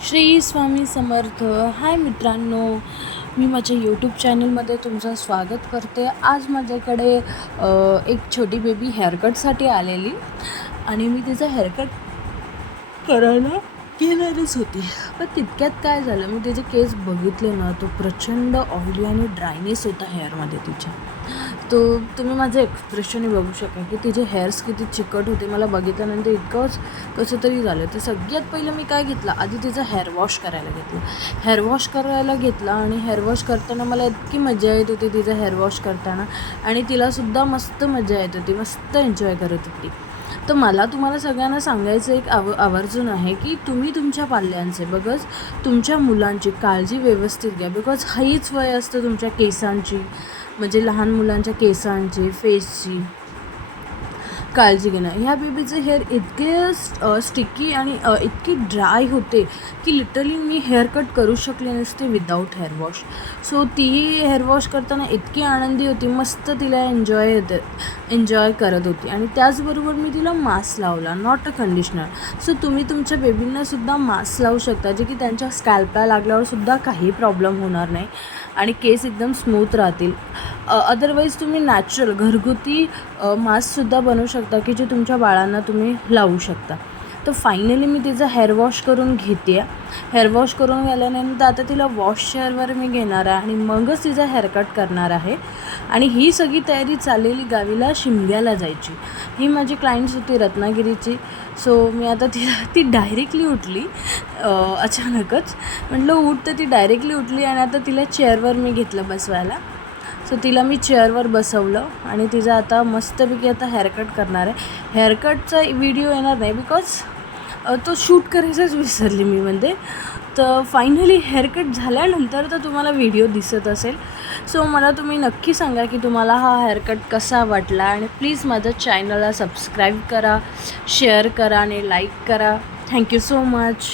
श्री स्वामी समर्थ. हाय मित्रांनो, मी माझ्या यूट्यूब चॅनलमध्ये तुमचं स्वागत करते. आज माझ्याकडे एक छोटी बेबी हेअरकटसाठी आलेली आणि मी तिचा हेअरकट करायला घेणारच होती. पण तितक्यात काय झालं, मी तिचे केस बघितले ना, तो प्रचंड ऑइली आणि ड्रायनेस होता हेअरमध्ये तिच्या. तो तुम्ही माझं एक्सप्रेशनही बघू शका की तिचे हेअर्स किती चिकट होते. मला बघितल्यानंतर इतकंच कसं तरी झालं. तर सगळ्यात पहिलं मी काय घेतलं, आधी तिचा हेअर वॉश करायला घेतला आणि हेअर वॉश करताना मला इतकी मजा येत होती तिचा हेअर वॉश करताना, आणि तिलासुद्धा मस्त मजा येत होती, मस्त एन्जॉय करत होती. तर मला तुम्हाला सगळ्यांना सांगायचं एक आवर्जून आहे की तुम्ही तुमच्या पाल्यांचे बघच तुमच्या मुलांची काळजी व्यवस्थित घ्या. बिकॉज हीच वय असतं तुमच्या केसांची, म्हणजे लहान मुलांच्या केसांची, फेसची काळजी घेणं. ह्या बेबीचे हेअर इतके स्टिकी आणि इतकी ड्राय होते की लिटरली मी हेअर कट करू शकले नसते विदाऊट हेअर वॉश. सो तीही हेअर वॉश करताना इतकी आनंदी होती, मस्त तिला एन्जॉय करत होती. आणि त्याचबरोबर मी तिला मास्क लावला, नॉट अ कंडिशनर. सो तुम्ही तुमच्या बेबींनासुद्धा मास्क लावू शकता, जे की त्यांच्या स्कॅल्पला लागल्यावरसुद्धा काही प्रॉब्लेम होणार नाही आणि केस एकदम स्मूथ राहतील. अदरवाईज तुम्ही नॅचरल घरगुती मास्कसुद्धा बनवू शकता की जे तुमच्या बाळांना तुम्ही लावू शकता. तर फायनली मी तिचं हेअर वॉश करून घेते आहे. हेअर वॉश करून गेल्यानंतर आता तिला वॉश चेअरवर मी घेणार आहे आणि मगच तिचा हेअरकट करणार आहे. आणि ही सगळी तयारी चाललेली गावीला शिमग्याला जायची. ही माझी क्लायंट्स होती रत्नागिरीची. सो मी आता ती डायरेक्टली उठली अचानकच. म्हटलं उठ, तर ती डायरेक्टली उठली आणि आता तिला चेअरवर मी घेतलं बसवायला. सो तिला मी चेअरवर बसवलं आणि तिचा आता मस्तपैकी आता हेअरकट करणार आहे. हेअरकटचा व्हिडिओ येणार नाही बिकॉज तो शूट करायचाच विसरली मी म्हणजे. तर फायनली हेअरकट झाल्यानंतर तर तुम्हाला व्हिडिओ दिसत असेल. सो मला तुम्ही नक्की सांगा की तुम्हाला हा हेअरकट कसा वाटला, आणि प्लीज माझ्या चॅनलला सबस्क्राईब करा, शेअर करा आणि लाईक करा. Thank you so much.